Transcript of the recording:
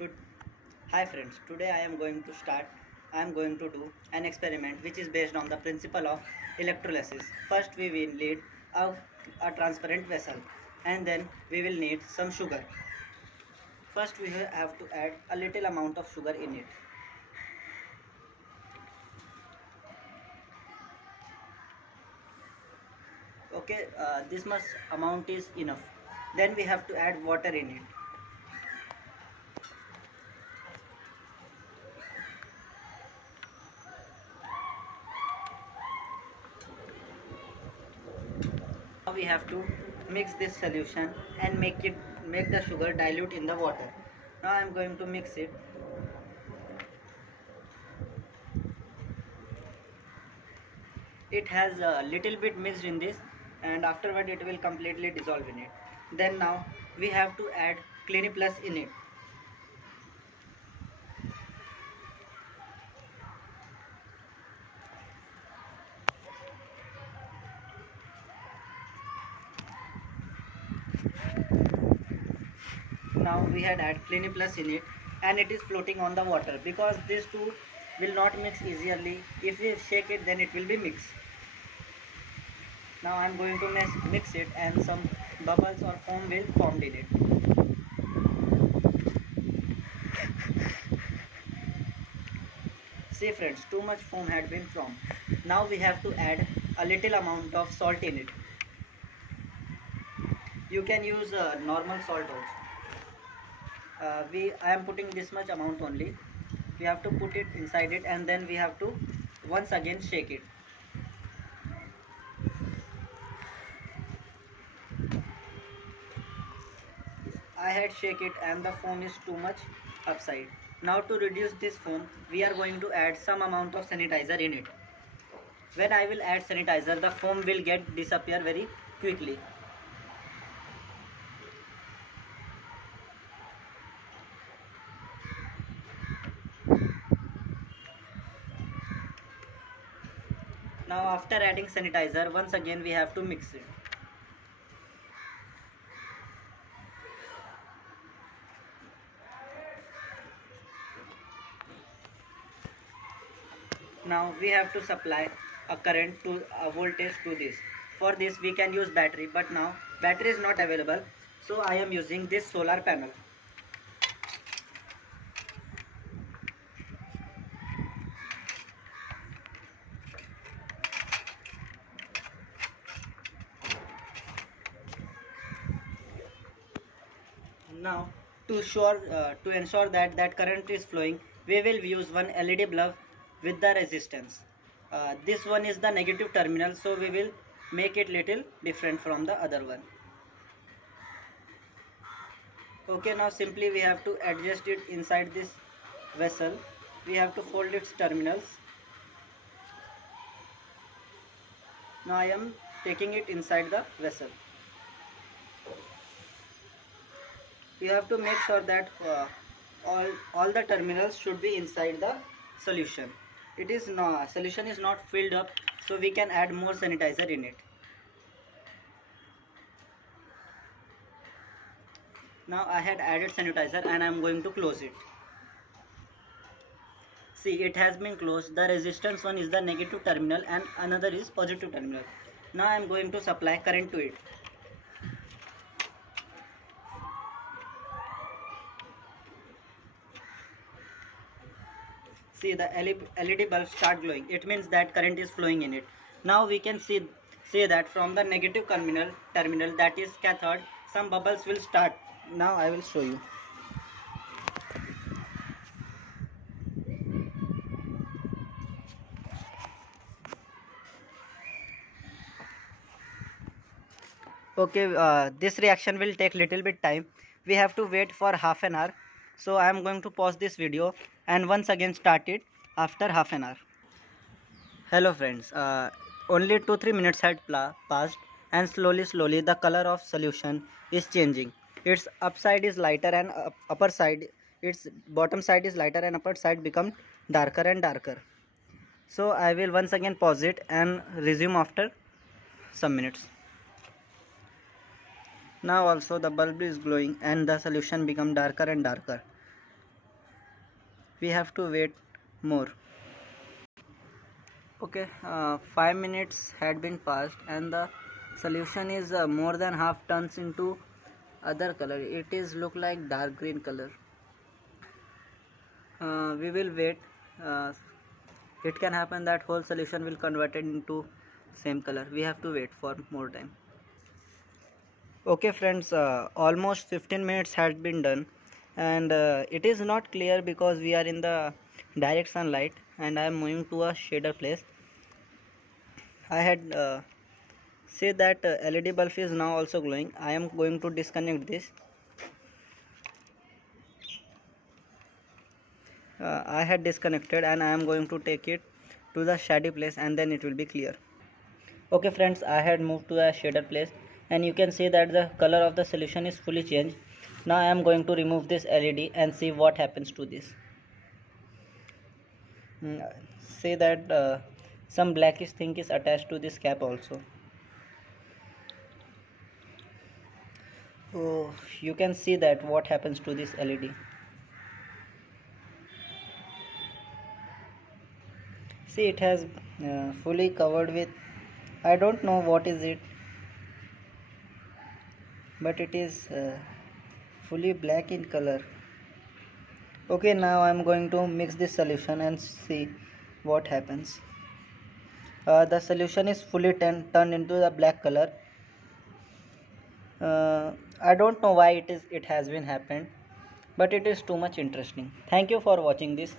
To Hi friends, today I am going to do an experiment which is based on the principle of electrolysis. First we will need a, a transparent vessel and then we will need some sugar. First we have to add a little amount of sugar in it. Okay, this much amount is enough. Then we have to add water in it. Now we have to mix this solution and make the sugar dilute in the water. Now I am going to mix it. It has a little bit mixed in this and afterward it will completely dissolve in it. Then now we have to add Clini Plus in it. Now we had add Clini Plus in it and it is floating on the water because these two will not mix easily. If we shake it then it will be mixed. Now I am going to mix it and some bubbles or foam will formed in it. See friends, too much foam had been formed. Now we have to add a little amount of salt in it. You can use normal salt also. I am putting this much amount only. We have to put it inside it and then we have to once again shake it. I had shake it and the foam is too much upside. Now to reduce this foam, we are going to add some amount of sanitizer in it. When I will add sanitizer, the foam will get disappear very quickly. Now after adding sanitizer, once again we have to mix it. Now we have to supply a current to a voltage to this. For this we can use battery, but now battery is not available, so I am using this solar panel. Now to ensure that current is flowing, we will use one LED bulb with the resistance. This one is the negative terminal, so we will make it little different from the other one. Okay, now simply we have to adjust it inside this vessel. We have to fold its terminals. Now I am taking it inside the vessel. You have to make sure that all the terminals should be inside the solution. Solution is not filled up, so we can add more sanitizer in it. Now I had added sanitizer and I am going to close it. See, it has been closed. The resistance one is the negative terminal and another is positive terminal. Now I am going to supply current to it. See, the LED bulb start glowing. It means that current is flowing in it. Now we can see that from the negative terminal, that is cathode, some bubbles will start. Now I will show you. Okay, this reaction will take little bit time. We have to wait for half an hour. So I am going to pause this video and once again start it after half an hour. Hello friends, only 2-3 minutes had passed and slowly the color of solution is changing. Its upside is lighter and upper side, its bottom side is lighter and upper side become darker and darker. So I will once again pause it and resume after some minutes. Now also the bulb is glowing and the solution become darker and darker. we have to wait more. Okay, 5 minutes had been passed and the solution is more than half turns into other color. It is look like dark green color. We will wait. uh, it can happen that whole solution will convert it into same color. We have to wait for more time. Okay friends, almost 15 minutes has been done and it is not clear because we are in the direct sunlight and I am moving to a shader place. I had say that LED bulb is now also glowing. I am going to disconnect this. I had disconnected and I am going to take it to the shady place and then it will be clear. Okay friends, I had moved to a shader place and you can see that the color of the solution is fully changed. Now I am going to remove this LED and see what happens to this. See that some blackish thing is attached to this cap also. So you can see that what happens to this LED. See, it has fully covered with, I don't know what is it, but it is fully black in color. Okay, now I am going to mix this solution and see what happens. The solution is fully turned into the black color. I don't know why it has been happened, but it is too much interesting. Thank you for watching this.